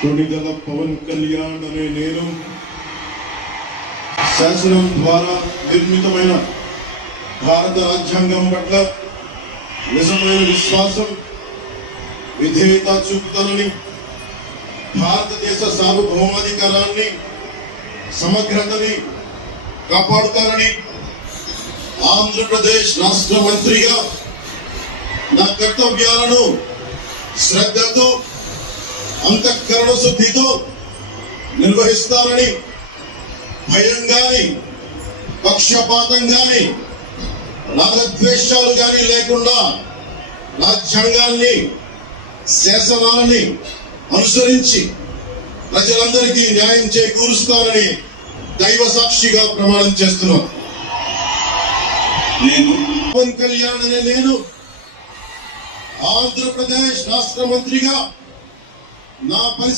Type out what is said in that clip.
కొణిదెల పవన్ కళ్యాణ్ అనే నేను శాసనం ద్వారా నిర్మితమైన భారత రాజ్యాంగం పట్ల నిజమైన విశ్వాసం విధేయత చూపుతానని, భారతదేశ సార్వభౌమాధికారాన్ని సమగ్రతని కాపాడుతానని ఆంధ్రప్రదేశ్ రాష్ట్ర మంత్రిగా నా కర్తవ్యాలను శ్రద్ధతో అంతఃకరణ శుద్ధితో నిర్వహిస్తానని, భయం గాని పక్షపాతం గాని రాగద్వేషాలు గాని లేకుండా రాజ్యాంగాన్ని శాసనాలని అనుసరించి ప్రజలందరికీ న్యాయం చేకూరుస్తానని దైవ సాక్షిగా ప్రమాణం చేస్తున్నాను. నేను పవన్ కళ్యాణ్ అనే నేను ఆంధ్రప్రదేశ్ రాష్ట్ర మంత్రిగా నా పరిస్థితి